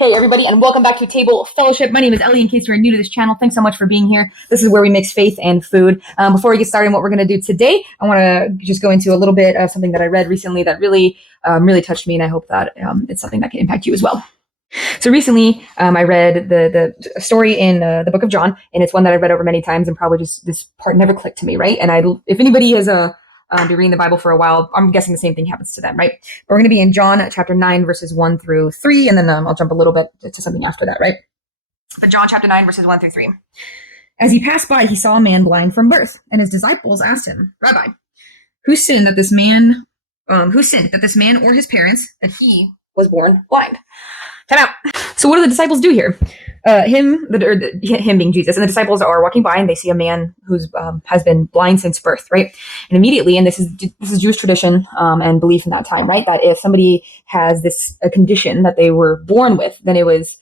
Hey everybody, and welcome back to Table Fellowship. My name is Ellie. In case you're new to this channel, thanks so much for being here. This is where we mix faith and food. Before we get started on what we're going to do today, I want to just go into a little bit of something that I read recently that really touched me, and I hope that it's something that can impact you as well. So recently, I read the story in the book of John, and it's one that I've read over many times, and probably just this part never clicked to me, right? And if anybody has been reading the Bible for a while, I'm guessing the same thing happens to them, right? But we're going to be in John chapter 9, verses 1 through 3, and then I'll jump a little bit to something after that, right? But John chapter 9, verses 1 through 3. As he passed by, he saw a man blind from birth, and his disciples asked him, "Rabbi, who sinned that this man or his parents, that he was born blind?" Time out. So what do the disciples do here? Him being Jesus, and the disciples are walking by, and they see a man who's has been blind since birth, right? And immediately, and this is Jewish tradition and belief in that time, right? That if somebody has a condition that they were born with, then it was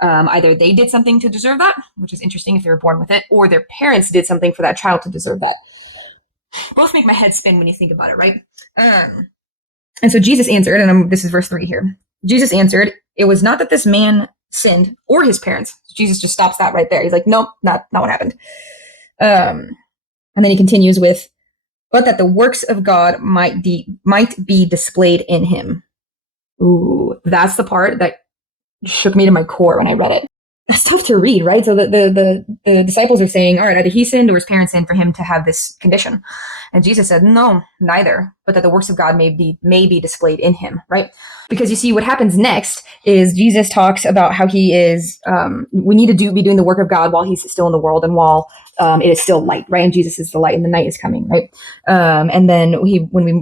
either they did something to deserve that, which is interesting if they were born with it, or their parents did something for that child to deserve that. Both make my head spin when you think about it, right? And so Jesus answered, and this is verse 3 here. Jesus answered, "It was not that this man sinned or his parents." Jesus just stops that right there. He's like, nope, not what happened. And then he continues with, "But that the works of God might be displayed in him." Ooh, that's the part that shook me to my core when I read it. That's tough to read, right? So the disciples are saying, all right, either he sinned or his parents sinned for him to have this condition. And Jesus said, no, neither, but that the works of God may be displayed in him, right? Because you see, what happens next is Jesus talks about how he is, we need to be doing the work of God while he's still in the world and while it is still light, right? And Jesus is the light and the night is coming, right? And then when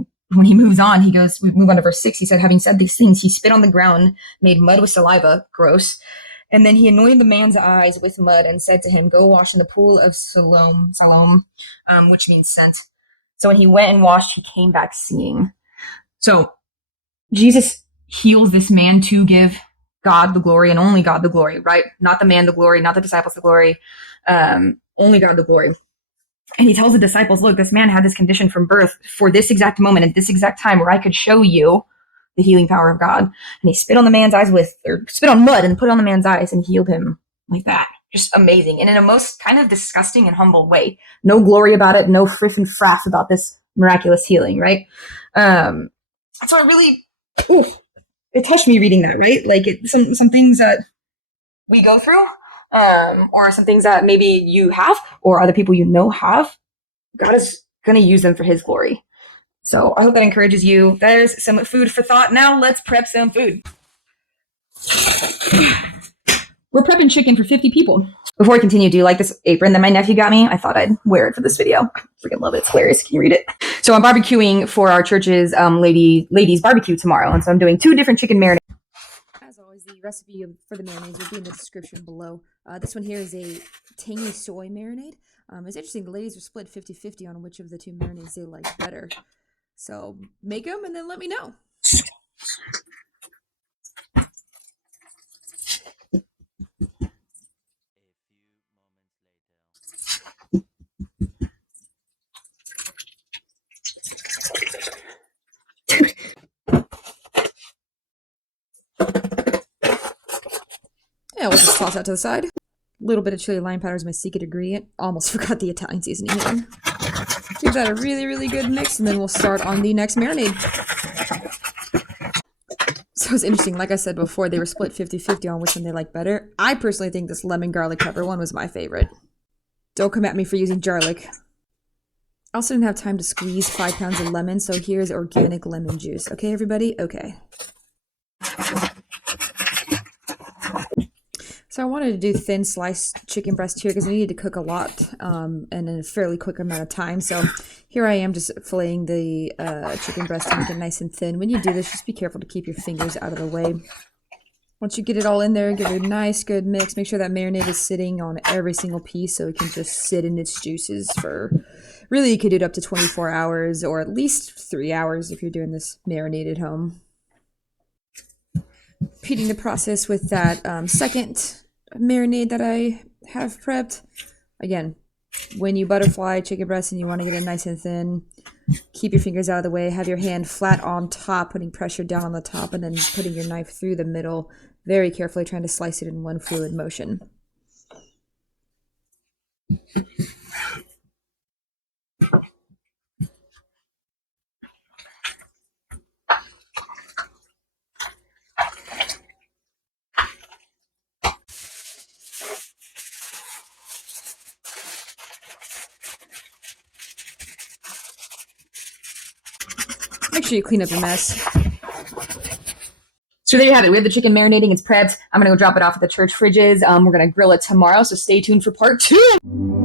he moves on, we move on to verse 6. He said, having said these things, he spit on the ground, made mud with saliva, gross. And then he anointed the man's eyes with mud and said to him, "Go wash in the pool of Siloam," which means sent. So when he went and washed, he came back seeing. So Jesus heals this man to give God the glory and only God the glory, right? Not the man the glory, not the disciples the glory, only God the glory. And he tells the disciples, look, this man had this condition from birth for this exact moment at this exact time where I could show you the healing power of God. And he spit on the man's eyes spit on mud and put it on the man's eyes and healed him like that. Just amazing. And in a most kind of disgusting and humble way. No glory about it, no friff and fraff about this miraculous healing, right? So it really, it touched me reading that, right? Like some things that we go through, or some things that maybe you have or other people you know have, God is going to use them for his glory. So I hope that encourages you. There's some food for thought. Now let's prep some food. We're prepping chicken for 50 people. Before I continue, do you like this apron that my nephew got me? I thought I'd wear it for this video. I freaking love it. It's hilarious. Can you read it? So I'm barbecuing for our church's ladies barbecue tomorrow. And so I'm doing 2 different chicken marinades. As always, the recipe for the marinades will be in the description below. This one here is a Tangy Soy marinade. It's interesting. The ladies are split 50-50 on which of the 2 marinades they like better. So make them and then let me know. Yeah, we'll just toss that to the side. A little bit of chili lime powder is my secret ingredient. Almost forgot the Italian seasoning here. Give that a really, really good mix, and then we'll start on the next marinade. So it's interesting. Like I said before, they were split 50-50 on which one they like better. I personally think this lemon garlic pepper one was my favorite. Don't come at me for using garlic. I also didn't have time to squeeze 5 pounds of lemon, so here's organic lemon juice. Okay, everybody? Okay. So I wanted to do thin sliced chicken breast here because I needed to cook a lot and in a fairly quick amount of time. So here I am just filleting the chicken breast to make it nice and thin. When you do this, just be careful to keep your fingers out of the way. Once you get it all in there, give it a nice good mix. Make sure that marinade is sitting on every single piece so it can just sit in its juices for, really you could do it up to 24 hours or at least 3 hours if you're doing this marinade at home. Repeating the process with that second marinade that I have prepped. Again, when you butterfly chicken breast and you want to get it nice and thin, Keep your fingers out of the way. Have your hand flat on top, putting pressure down on the top, and then putting your knife through the middle, very carefully trying to slice it in one fluid motion. Make sure you clean up your mess. So there you have it. We have the chicken marinating. It's prepped. I'm going to go drop it off at the church fridges. We're going to grill it tomorrow. So stay tuned for part 2.